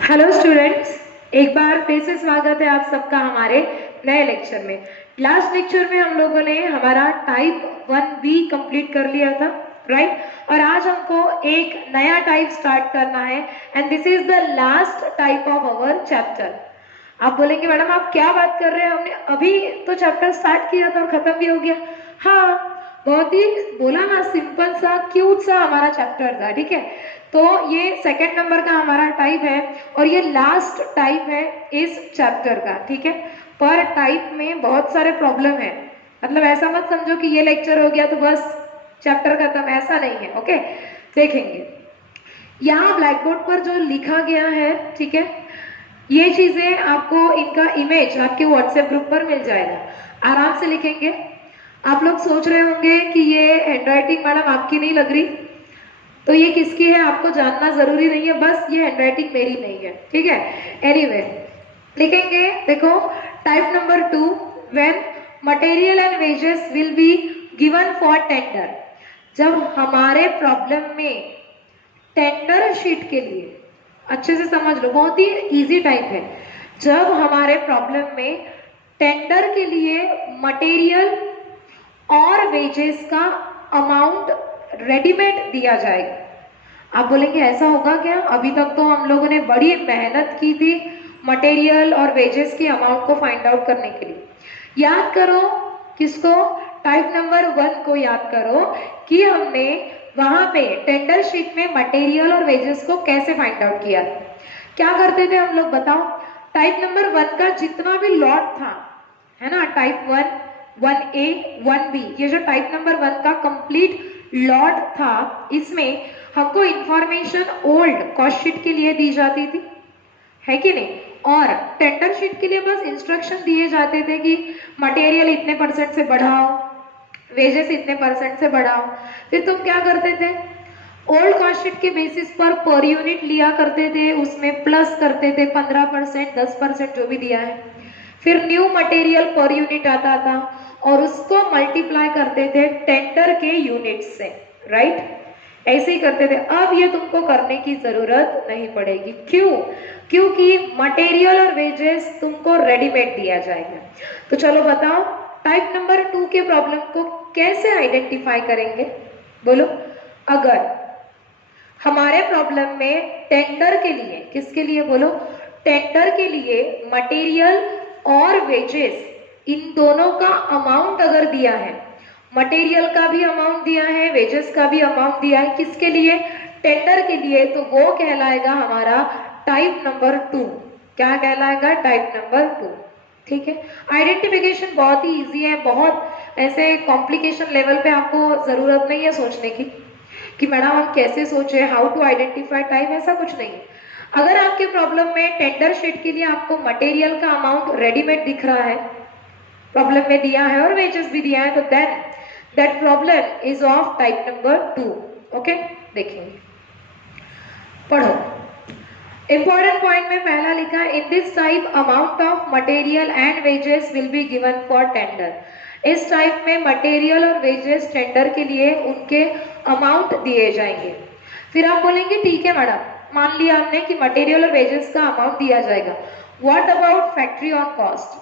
Hello students, एक बार फिर से स्वागत है आप सबका हमारे नए लेक्चर में। लास्ट लेक्चर में हम लोगों ने हमारा टाइप 1B कंप्लीट कर लिया था, राइट? और आज हमको एक नया टाइप स्टार्ट करना है and this is the last type of our chapter. आप बोलेंगे मैडम आप क्या बात कर रहे हैं, हमने अभी तो चैप्टर स्टार्ट किया था और खत्म भी हो गया। हाँ, बहुत ही बोला ना, सिंपल सा क्यूट सा हमारा चैप्टर था, ठीक है। तो ये सेकंड नंबर का हमारा टाइप है और ये लास्ट टाइप है इस चैप्टर का, ठीक है। पर टाइप में बहुत सारे प्रॉब्लम है, मतलब ऐसा मत समझो कि ये लेक्चर हो गया तो बस चैप्टर खत्म, ऐसा नहीं है, ओके। देखेंगे यहाँ ब्लैक बोर्ड पर जो लिखा गया है, ठीक है, ये चीजें आपको इनका इमेज आपके व्हाट्सएप ग्रुप पर मिल जाएगा, आराम से लिखेंगे। आप लोग सोच रहे होंगे कि ये हैंडराइटिंग मैडम आपकी नहीं लग रही, तो ये किसकी है आपको जानना जरूरी नहीं है, बस ये हैंडराइटिंग मेरी नहीं है, ठीक है। एनीवे लिखेंगे, देखो type number 2, when material and wages will be given for tender. जब हमारे प्रॉब्लम में टेंडर शीट के लिए, अच्छे से समझ लो, बहुत ही इजी टाइप है। जब हमारे प्रॉब्लम में टेंडर के लिए मटेरियल और वेजेस का अमाउंट रेडीमेड दिया जाएगा। आप बोलेंगे ऐसा होगा क्या? अभी तक तो हम लोगों ने बड़ी मेहनत की थी मटेरियल और वेजेस के अमाउंट को फाइंड आउट करने के लिए। याद करो किसको? टाइप नंबर 1 को याद करो कि हमने वहां पे टेंडर शीट में मटेरियल और वेजेस को कैसे फाइंड आउट किया। क्या करते थे हम लोग बताओ? टाइप नंबर 1 का जितना भी लॉट था, है ना, टाइप 1, 1A, 1B, ये जो टाइप नंबर 1 का कंप्लीट लॉट था, इसमें हमको इंफॉर्मेशन ओल्ड कॉस्ट शीट के लिए दी जाती थी, है कि नहीं? और टेंडर शीट के लिए बस इंस्ट्रक्शन दिए जाते थे कि मटेरियल इतने % से बढ़ाओ, वेजेस इतने % से बढ़ाओ। फिर तुम क्या करते थे? ओल्ड कॉस्ट शीट के बेसिस पर यूनिट लिया करते थे, उसमें प्लस करते थे 15%, 10% जो भी दिया है। फिर न्यू मटेरियल पर यूनिट आता था और उसको मल्टीप्लाई करते थे टेंडर के यूनिट से, राइट? ऐसे ही करते थे। अब ये तुमको करने की जरूरत नहीं पड़ेगी। क्यों? क्योंकि मटेरियल और वेजेस तुमको रेडीमेड दिया जाएगा। तो चलो बताओ, टाइप नंबर 2 के प्रॉब्लम को कैसे आइडेंटिफाई करेंगे? बोलो। अगर हमारे प्रॉब्लम में टेंडर के लिए, किसके लिए बोलो? टेंडर के लिए मटेरियल और वेजेस, इन दोनों का अमाउंट अगर दिया है, मटेरियल का भी अमाउंट दिया है, वेजेस का भी अमाउंट दिया है, किसके लिए? टेंडर के लिए, तो वो कहलाएगा हमारा टाइप नंबर 2। क्या कहलाएगा? टाइप नंबर 2, ठीक है। आइडेंटिफिकेशन बहुत ही इजी है, बहुत ऐसे कॉम्प्लिकेशन लेवल पे आपको जरूरत नहीं है सोचने की कि मैडम हम कैसे सोचे, हाउ टू आइडेंटिफाई टाइप, ऐसा कुछ नहीं है। अगर आपके प्रॉब्लम में टेंडर शीट के लिए आपको मटेरियल का अमाउंट रेडीमेड दिख रहा है, प्रॉब्लम में दिया है और वेजेस भी दिया है, तो then that problem is of type number 2, okay. देखेंगे, पढ़ो। इंपॉर्टेंट पॉइंट में पहला लिखा है, in this type amount of material and wages will be given for tender. इस टाइप में मटेरियल और वेजेस टेंडर के लिए उनके अमाउंट दिए जाएंगे। फिर आप बोलेंगे ठीक है मैडम, मान लिया हमने कि मटेरियल और वेजेस का अमाउंट दिया जाएगा, what about factory on cost,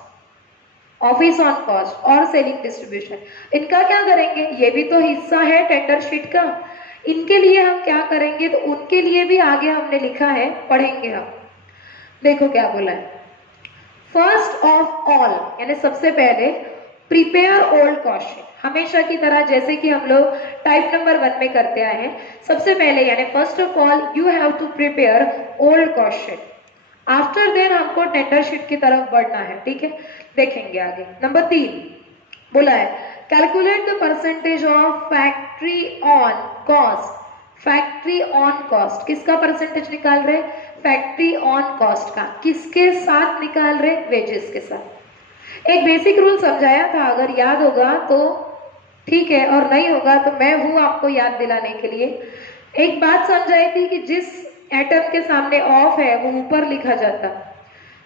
office on cost और सेलिंग डिस्ट्रीब्यूशन, इनका क्या करेंगे? ये भी तो हिस्सा है टेंडर शीट का, इनके लिए हम क्या करेंगे? तो उनके लिए भी आगे हमने लिखा है, पढ़ेंगे हम। देखो क्या बोला है, फर्स्ट ऑफ ऑल, यानी सबसे पहले प्रिपेयर ओल्ड कॉस्ट शीट। हमेशा की तरह जैसे कि हम लोग टाइप नंबर 1 में करते आए हैं, सबसे पहले यानी first of all you have to prepare old cost sheet. After then हमको टेंडर शीट की तरफ बढ़ना है, ठीक है। देखेंगे आगे। नंबर 3 बोला है, calculate the percentage of factory on cost. Factory on cost किसका परसेंटेज निकाल रहे? फैक्ट्री ऑन कॉस्ट का। किसके साथ निकाल रहे? वेजेस के साथ। एक बेसिक रूल समझाया था, अगर याद होगा तो ठीक है, और नहीं होगा तो मैं हूं आपको याद दिलाने के लिए। एक बात समझाई थी कि जिस एटम के सामने ऑफ है वो ऊपर लिखा जाता,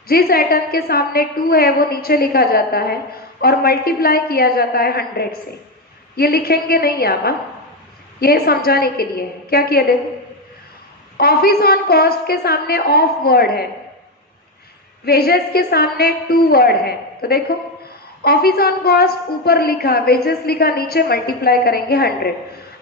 जिस एटम के सामने 2 है वो नीचे लिखा जाता है और मल्टीप्लाई किया जाता है 100 से। ये लिखेंगे नहीं आप, ये समझाने के लिए है। क्या किया? देखो, ऑफिस ऑन कॉस्ट के सामने ऑफ वर्ड है, वेजेस के सामने टू वर्ड है, तो देखो ऑफिस ऑन कॉस्ट ऊपर लिखा, वेजेस लिखा नीचे, मल्टीप्लाई करेंगे 100,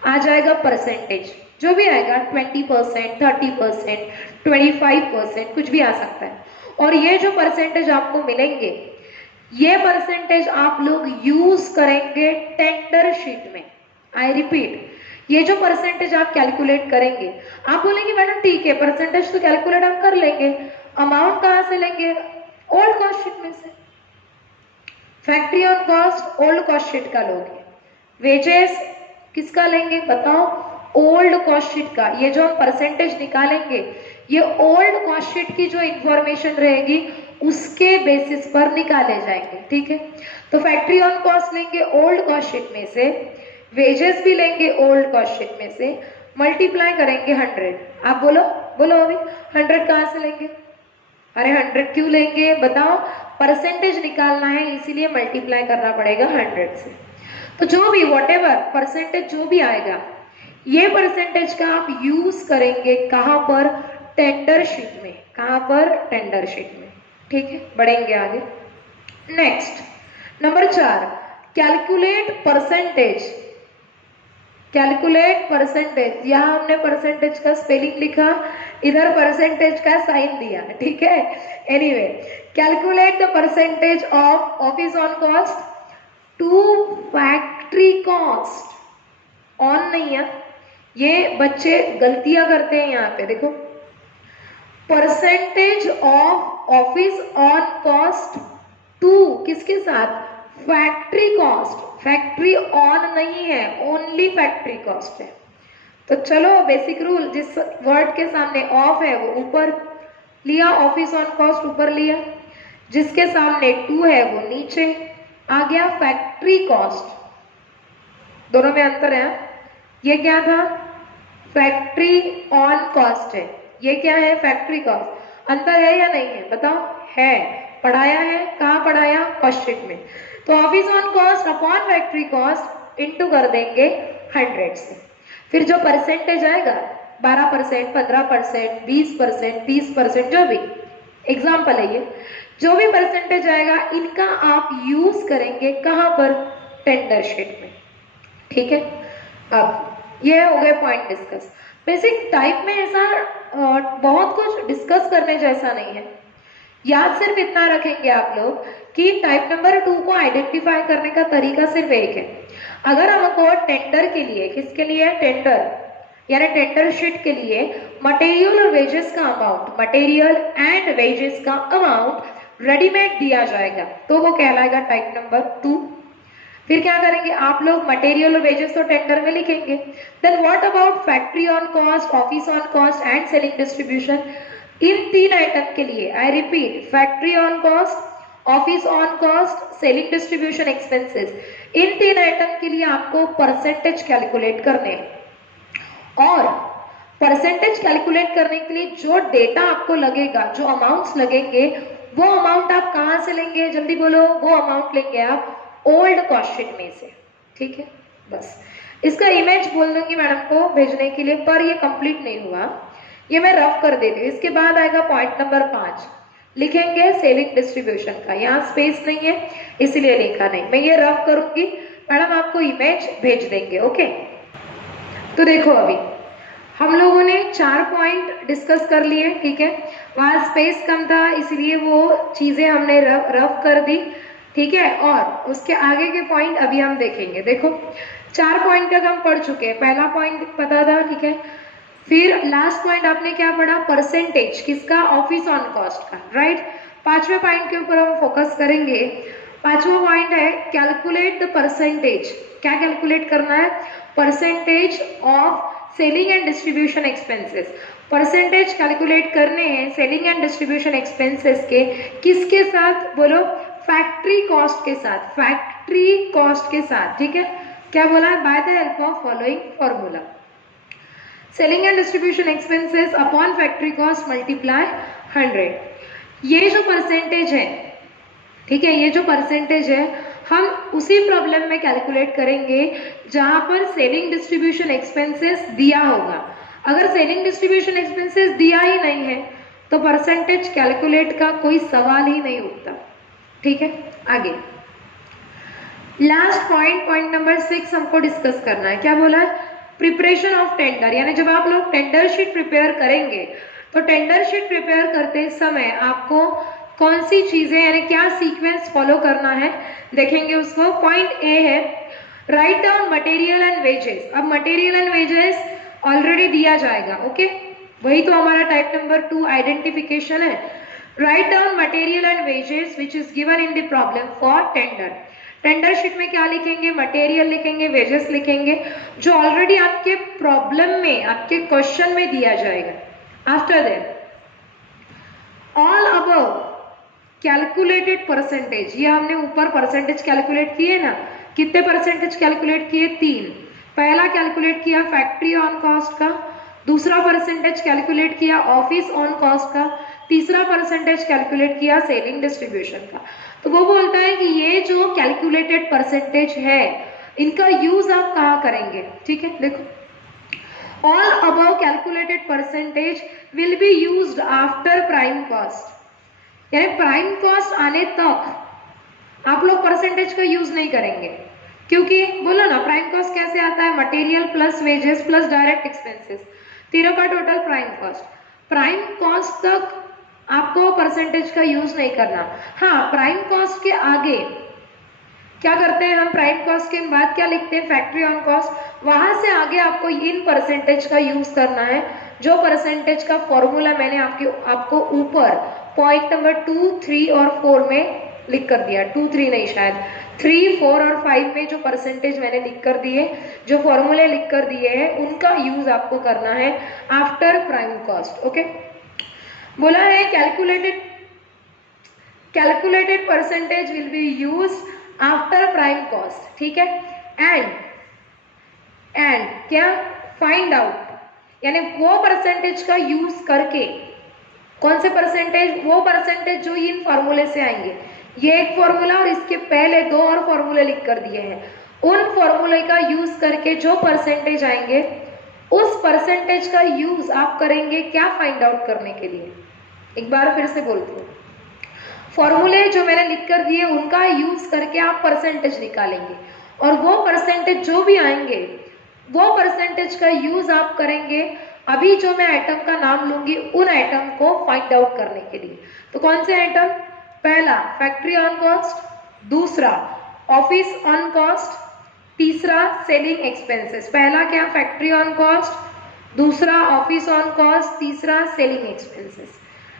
आ जाएगा परसेंटेज, जो भी आएगा 20%, 30%, 25%, कुछ भी आ सकता है। और ये जो परसेंटेज आपको मिलेंगे, ये परसेंटेज आप लोग यूज करेंगे टेंडर शीट में। आई रिपीट, ये जो परसेंटेज आप कैलकुलेट करेंगे, आप बोलेंगे मैडम ठीक है परसेंटेज तो कैलकुलेट हम कर लेंगे, अमाउंट कहां से लेंगे? ओल्ड कॉस्ट शीट में से। Factory on cost old cost sheet का लोगे, वेजेस किसका लेंगे बताओ? ओल्ड कॉस्ट शीट का। ये जो हम परसेंटेज निकालेंगे, ये ओल्ड कॉस्ट शीट की जो इंफॉर्मेशन रहेगी उसके बेसिस पर निकाले जाएंगे, ठीक है। तो फैक्ट्री ऑन कॉस्ट लेंगे ओल्ड कॉस्ट शीट में से, वेजेस भी लेंगे ओल्ड कॉस्ट शीट में से, मल्टीप्लाई करेंगे 100। आप बोलो बोलो अभी 100 कहां से लेंगे? अरे 100 क्यों लेंगे बताओ? परसेंटेज निकालना है इसीलिए मल्टीप्लाई करना पड़ेगा 100 से। तो जो भी व्हाटएवर परसेंटेज जो भी आएगा, ये परसेंटेज का आप यूज करेंगे कहां पर? टेंडर शीट में। कहां पर? टेंडर शीट में, ठीक है। बढ़ेंगे आगे। Next number 4, calculate percentage. Calculate percentage, यहां हमने परसेंटेज का स्पेलिंग लिखा, इधर परसेंटेज का साइन दिया, ठीक है। Anyway, calculate the percentage of office on cost to factory cost. On नहीं है, ये बच्चे गलतियां करते हैं यहाँ पे, देखो percentage of office on cost to किसके साथ? Factory cost. फैक्ट्री ऑन नहीं है, ओनली फैक्ट्री कॉस्ट है। तो चलो बेसिक रूल, जिस वर्ड के सामने ऑफ है वो ऊपर लिया, ऑफिस ऑन कॉस्ट ऊपर लिया, जिसके सामने टू है वो नीचे आ गया, फैक्ट्री कॉस्ट। दोनों में अंतर है। ये क्या था? फैक्ट्री ऑन कॉस्ट है, ये क्या है? Factory cost. अंतर है या नहीं है बताओ? है। पढ़ाया है, कहाँ पढ़ाया? कॉस्ट शीट में। तो office on cost upon factory cost into कर देंगे 100 से। फिर जो परसेंटेज आएगा 12%, 15%, 20%, 30%, जो भी एग्जाम्पल है ये, जो भी परसेंटेज आएगा इनका आप यूज करेंगे कहां पर? टेंडर शीट में, ठीक है। अब ये हो गए पॉइंट डिस्कस। बेसिक टाइप में ऐसा बहुत कुछ डिस्कस करने जैसा नहीं है। याद सिर्फ इतना रखेंगे आप लोग कि टाइप नंबर 2 को आइडेंटिफाई करने का तरीका सिर्फ एक है। अगर हमको टेंडर के लिए, किसके लिए? टेंडर यानी टेंडर शीट के लिए मटेरियल और वेजेस का अमाउंट, मटेरियल एंड वेजेस का अमाउंट रेडीमेड दिया जाएगा, तो वो कहलाएगा टाइप नंबर 2। फिर क्या करेंगे आप लोग? मटेरियल और वेजेस तो टेंडर में लिखेंगे। Then what about factory on cost, office on cost and selling distribution? इन 3 आइटम के लिए, I repeat, factory on cost, office on cost, selling distribution expenses, इन 3 आइटम के लिए आपको परसेंटेज कैलकुलेट करने हैं। और परसेंटेज कैलकुलेट करने के लिए जो डेटा आपको लगेगा, जो अमाउंट्स लगेंगे, वो अमाउंट आप कहां से लेंगे? जल्दी बोलो। वो अमाउंट लेंगे आप ओल्ड कॉस्ट शीट में से, ठीक है। बस इसका इमेज बोल दूंगी मैडम को भेजने के लिए, पर ये कंप्लीट नहीं हुआ, ये मैं रफ कर देती हूँ। इसके बाद आएगा पॉइंट नंबर 5, लिखेंगे सेलिंग डिस्ट्रीब्यूशन का। यहाँ स्पेस नहीं है इसलिए लिखा नहीं, मैं ये रफ करूंगी, मैडम आपको इमेज भेज देंगे, ओके। तो देखो अभी हम लोगों ने 4 पॉइंट डिस्कस कर लिए, ठीक है। वहाँ स्पेस कम था इसलिए वो चीजें हमने रफ कर दी, ठीक है। और उसके आगे के पॉइंट अभी हम देखेंगे। देखो 4 पॉइंट तक हम पढ़ चुके हैं। पहला पॉइंट पता था, ठीक है। फिर लास्ट पॉइंट आपने क्या पढ़ा? परसेंटेज किसका? ऑफिस ऑन कॉस्ट का, राइट। 5वें पॉइंट के ऊपर हम फोकस करेंगे। 5वां पॉइंट है कैलकुलेट द परसेंटेज। क्या कैलकुलेट करना है? Percentage of selling and distribution expenses. Percentage calculate करने हैं सेलिंग एंड डिस्ट्रीब्यूशन एक्सपेंसेस के, किसके साथ? बोलो, फैक्ट्री कॉस्ट के साथ। फैक्ट्री कॉस्ट के साथ, ठीक है। क्या बोला? By the help of following formula, selling and distribution expenses upon factory cost multiply 100। ये जो परसेंटेज है, ठीक है, ये जो परसेंटेज है हम उसी प्रॉब्लम में कैलकुलेट करेंगे जहां पर सेलिंग डिस्ट्रीब्यूशन एक्सपेंसेस दिया होगा। अगर सेलिंग डिस्ट्रीब्यूशन एक्सपेंसेस दिया ही नहीं है तो परसेंटेज कैलकुलेट का कोई सवाल ही नहीं उठता। ठीक है, आगे लास्ट पॉइंट नंबर 6 हमको डिस्कस करना है। क्या बोला है? प्रिपरेशन ऑफ टेंडर, यानी जब आप लोग टेंडर शीट प्रिपेयर करेंगे तो टेंडर शीट प्रिपेयर करते समय आपको कौन सी चीजें यानी क्या सीक्वेंस फॉलो करना है देखेंगे उसको। पॉइंट ए है write down material and wages. अब मटेरियल एंड वेजेस ऑलरेडी दिया जाएगा, ओके, वही तो हमारा टाइप नंबर 2 आइडेंटिफिकेशन है। Write down material and wages which is given in the problem for tender. Tender sheet में क्या लिखेंगे? मटेरियल लिखेंगे, वेजेस लिखेंगे, जो ऑलरेडी आपके प्रॉब्लम में आपके क्वेश्चन में दिया जाएगा। After that all above calculated percentage, ये हमने ऊपर परसेंटेज कैलकुलेट किए ना, कितने परसेंटेज कैलकुलेट किए? 3। पहला कैलकुलेट किया फैक्ट्री ऑन कॉस्ट का, दूसरा परसेंटेज कैलकुलेट किया ऑफिस ऑन कॉस्ट का, तीसरा परसेंटेज कैलकुलेट किया सेलिंग डिस्ट्रीब्यूशन का। तो वो बोलता है कि ये जो कैलकुलेटेड परसेंटेज है इनका यूज आप कहाँ करेंगे? ठीक है, देखो all above calculated percentage will be used after prime cost, यानी प्राइम कॉस्ट आने तक आप लोग परसेंटेज का यूज नहीं करेंगे, क्योंकि बोलो ना प्राइम कॉस्ट कैसे आता है? Material plus wages plus direct expenses, तीनों का total prime cost. Prime cost तक आपको परसेंटेज का यूज नहीं करना। हाँ, प्राइम कॉस्ट के आगे क्या करते हैं हम? प्राइम कॉस्ट के बाद क्या लिखते हैं? Factory on cost. वहां से आगे आपको इन परसेंटेज का यूज करना है, जो परसेंटेज का फॉर्मूला मैंने आपको ऊपर पॉइंट नंबर 2, 3 और 4 में लिख कर दिया। 2, 3 नहीं, शायद 3, 4 और 5 में जो परसेंटेज मैंने लिख कर दिए, जो फॉर्मूले लिख कर दिए हैं, उनका यूज आपको करना है आफ्टर प्राइम कॉस्ट। ओके, बोला है calculated percentage will be used after prime cost. ठीक है, एंड क्या? फाइंड आउट, यानी वो परसेंटेज का यूज करके, कौन से परसेंटेज? वो परसेंटेज जो इन फॉर्मूले से आएंगे। ये एक फॉर्मूला और इसके पहले 2 और फॉर्मूले लिख कर दिए हैं। उन फॉर्मूले का यूज करके जो परसेंटेज आएंगे उस परसेंटेज का यूज आप करेंगे क्या? फाइंड आउट करने के लिए। एक बार फिर से बोलती हूँ, फॉर्मूले जो मैंने लिख कर दिए उनका यूज करके आप परसेंटेज निकालेंगे, और वो परसेंटेज जो भी आएंगे वो परसेंटेज का यूज आप करेंगे अभी जो मैं आइटम का नाम लूंगी उन आइटम को फाइंड आउट करने के लिए। तो कौन से आइटम? पहला फैक्ट्री ऑन कॉस्ट, दूसरा ऑफिस ऑन कॉस्ट, तीसरा सेलिंग एक्सपेंसेस। पहला क्या? फैक्ट्री ऑन कॉस्ट, दूसरा ऑफिस ऑन कॉस्ट, तीसरा सेलिंग एक्सपेंसेस।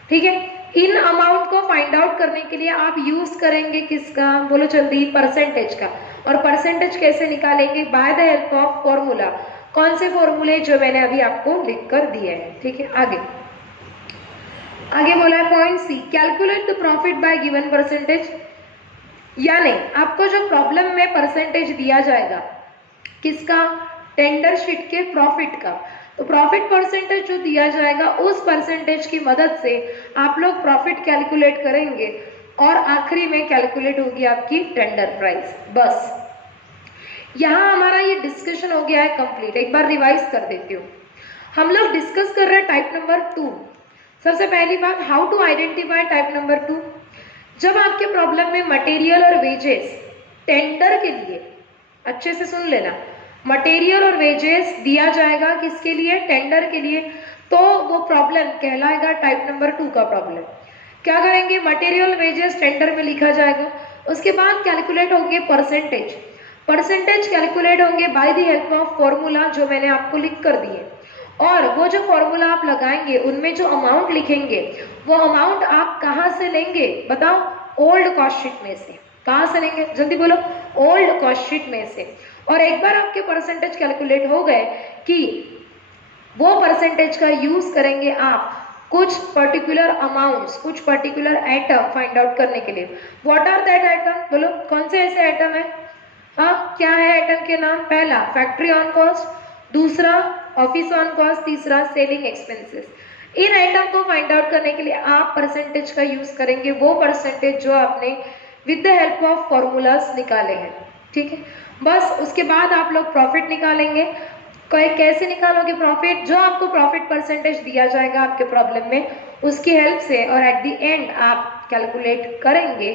ठीक है, इन अमाउंट को फाइंड आउट करने के लिए आप यूज करेंगे किसका? बोलो जल्दी, परसेंटेज का। और परसेंटेज कैसे निकालेंगे? By the help of formula. कौन से फॉर्मूले? जो मैंने अभी आपको लिख कर दिए हैं। ठीक है, आगे बोला है point C, calculate the profit by given percentage, यानी आपको जो प्रॉब्लम में परसेंटेज दिया जाएगा किसका? टेंडर शीट के प्रॉफिट का। तो प्रॉफिट परसेंटेज जो दिया जाएगा उस परसेंटेज की मदद से आप लोग प्रॉफिट कैलकुलेट करेंगे और आखिरी में कैलकुलेट होगी आपकी टेंडर प्राइस। बस यहाँ हमारा ये डिस्कशन हो गया है कंप्लीट। एक बार रिवाइज कर देती हूँ। हम लोग डिस्कस कर रहे हैं टाइप नंबर 2। सबसे पहली बात, how to identify type number 2। जब आपके प्रॉब्लम में मटेरियल और वेजेस टेंडर के लिए, अच्छे से सुन लेना, मटेरियल और वेजेस दिया जाएगा किसके लिए? टेंडर के लिए। तो वो प्रॉब्लम कहलाएगा टाइप नंबर 2 का प्रॉब्लम। क्या करेंगे? मटेरियल वेजेस टेंडर में लिखा जाएगा, उसके बाद कैलकुलेट होंगे परसेंटेज कैलकुलेट होंगे by the help of formula जो मैंने आपको लिख कर दिए। और वो जो फॉर्मूला आप लगाएंगे उनमें जो अमाउंट लिखेंगे वो अमाउंट आप कहाँ से लेंगे? बताओ, ओल्ड कॉस्ट शीट में से। कहाँ से लेंगे? जल्दी बोलो, ओल्ड कॉस्ट शीट में से। और एक बार आपके परसेंटेज कैलकुलेट हो गए कि वो परसेंटेज का यूज करेंगे आप कुछ पर्टिकुलर अमाउंट्स, कुछ पर्टिकुलर आइटम फाइंड आउट करने के लिए। What are that item? बोलो कौन से ऐसे आइटम है? हाँ, क्या है आइटम के नाम? पहला फैक्ट्री ऑन कॉस्ट, दूसरा ऑफिस ऑन कॉस्ट, तीसरा सेलिंग एक्सपेंसेस। इन आइटम को फाइंड आउट करने के लिए आप परसेंटेज का यूज करेंगे, वो परसेंटेज जो आपने with the help of formulas निकाले हैं। ठीक है, बस उसके बाद आप लोग प्रॉफिट निकालेंगे। कैसे निकालोगे प्रॉफिट? जो आपको प्रॉफिट परसेंटेज दिया जाएगा आपके प्रॉब्लम में, उसकी हेल्प से, और एट द एंड आप कैलकुलेट करेंगे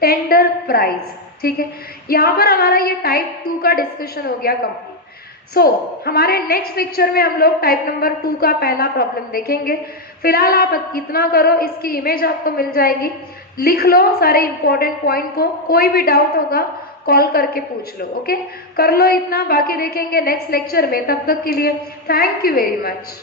टेंडर प्राइस। ठीक है, यहाँ पर हमारा ये टाइप 2 का डिस्कशन हो गया कंप्लीट। हमारे नेक्स्ट लेक्चर में हम लोग टाइप नंबर 2 का पहला प्रॉब्लम देखेंगे। फिलहाल आप इतना करो, इसकी इमेज आपको मिल जाएगी, लिख लो सारे इंपॉर्टेंट पॉइंट को, कोई भी डाउट होगा कॉल करके पूछ लो। ओके, कर लो इतना, बाकी देखेंगे नेक्स्ट लेक्चर में। तब तक के लिए थैंक यू वेरी मच।